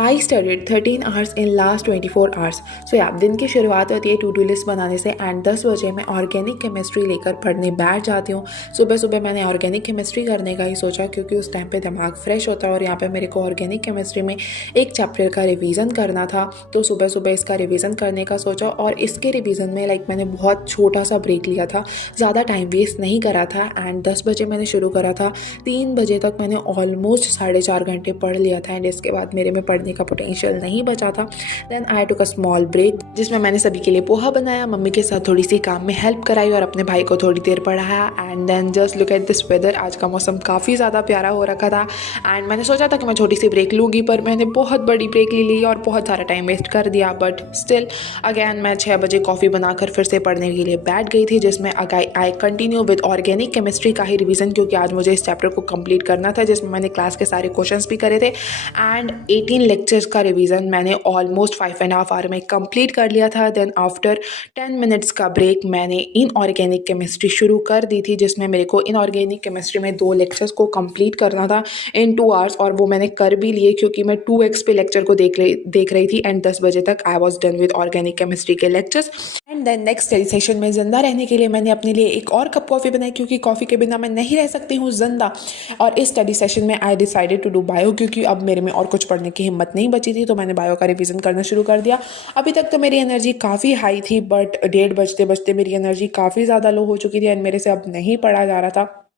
I studied 13 hours in last 24 hours. So या दिन की शुरुआत होती है टू डू लिस्ट बनाने से एंड 10 बजे मैं ऑर्गेनिक केमिस्ट्री लेकर पढ़ने बैठ जाती हूँ। सुबह सुबह मैंने ऑर्गेनिक केमिस्ट्री करने का ही सोचा क्योंकि उस टाइम पे दिमाग फ्रेश होता है और यहाँ पे मेरे को ऑर्गेनिक केमिस्ट्री में एक चैप्टर का रिवीजन करना था। तो सुबह सुबह इसका रिवीजन करने का सोचा और इसके रिवीजन में मैंने बहुत छोटा सा ब्रेक लिया था, ज़्यादा टाइम वेस्ट नहीं करा था एंड 10 बजे मैंने शुरू करा था। 3 बजे तक मैंने ऑलमोस्ट 4.5 घंटे पढ़ लिया था एंड इसके बाद मेरे में पढ़ने का पोटेंशियल नहीं बचा था। Then I took a small break जिसमें मैंने सभी के लिए पोहा बनाया, मम्मी के साथ थोड़ी सी काम में हेल्प कराई और अपने भाई को थोड़ी देर पढ़ाया। And then just look at this weather, आज का मौसम काफ़ी ज़्यादा प्यारा हो रखा था एंड मैंने सोचा था कि मैं छोटी सी ब्रेक लूँगी, पर मैंने बहुत बड़ी ब्रेक ले ली और बहुत सारा टाइम वेस्ट कर दिया। बट स्टिल अगैन मैं 6 बजे कॉफ़ी बनाकर फिर से पढ़ने के लिए बैठ गई थी, जिसमें I continue with organic chemistry का ही रिवीजन, क्योंकि आज मुझे इस चैप्टर को कंप्लीट करना था जिसमें मैंने क्लास के सारे क्वेश्चंस भी करे थे एंड 18 लेक्चर्स का रिवीजन मैंने ऑलमोस्ट 5.5 आवर में कंप्लीट कर लिया था। देन आफ्टर 10 मिनट्स का ब्रेक मैंने इनऑर्गेनिक केमिस्ट्री शुरू कर दी थी, जिसमें मेरे को इनऑर्गेनिक केमिस्ट्री में 2 लेक्चर्स को कंप्लीट करना था इन 2 आवर्स और वो मैंने कर भी लिए क्योंकि मैं 2x पे लेक्चर को देख रही थी एंड 10 बजे तक I was done with organic chemistry के lectures. And then next study session में जिंदा रहने के लिए मैंने अपने लिए एक और कप कॉफ़ी बनाई क्योंकि कॉफ़ी के बिना मैं नहीं रह सकती हूँ जिंदा। और इस स्टडी सेशन में I decided to do bio क्योंकि अब मेरे में और कुछ पढ़ने की हिम्मत नहीं बची थी, तो मैंने बायो का रिवीजन करना शुरू कर दिया। अभी तक तो मेरी एनर्जी काफ़ी हाई थी बट 1:30 बजते बजते मेरी एनर्जी काफ़ी ज़्यादा लो हो चुकी थी एंड मेरे से अब नहीं पढ़ा जा रहा था।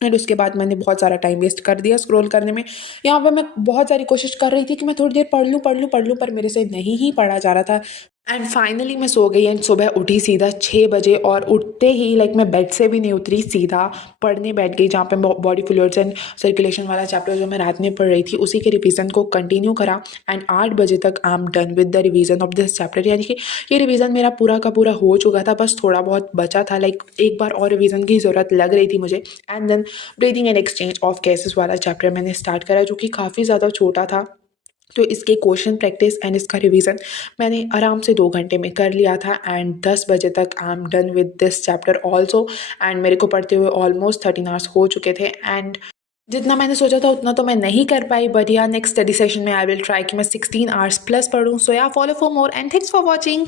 एंड उसके बाद मैंने बहुत सारा टाइम वेस्ट कर दिया स्क्रॉल करने में। यहाँ पे मैं बहुत सारी कोशिश कर रही थी कि मैं थोड़ी देर पढ़ लूँ पर मेरे से नहीं ही पढ़ा जा रहा था। एंड फाइनली मैं सो गई एंड सुबह उठी सीधा 6 बजे और उठते ही मैं बेड से भी नहीं उतरी, सीधा पढ़ने बैठ गई, जहाँ पे बॉडी फ्लूइड्स एंड सर्कुलेशन वाला चैप्टर जो मैं रात में पढ़ रही थी उसी के रिवीजन को कंटिन्यू करा एंड 8 बजे तक I am done with the revision of this chapter. यानी कि ये रिवीजन मेरा पूरा का पूरा हो चुका था, बस थोड़ा बहुत बचा था, एक बार और रिवीजन की ज़रूरत लग रही थी मुझे। And then breathing and exchange of gases वाला चैप्टर मैंने स्टार्ट करा जो कि काफ़ी ज़्यादा छोटा था। तो इसके क्वेश्चन प्रैक्टिस एंड इसका रिवीजन मैंने आराम से 2 घंटे में कर लिया था एंड 10 बजे तक I am done with this chapter also. And मेरे को पढ़ते हुए ऑलमोस्ट 13 आवर्स हो चुके थे एंड जितना मैंने सोचा था उतना तो मैं नहीं कर पाई, बट या नेक्स्ट स्टडी सेशन में आई विल ट्राई कि मैं 16 आवर्स प्लस पढ़ूँ। सो या follow for more and thanks for watching.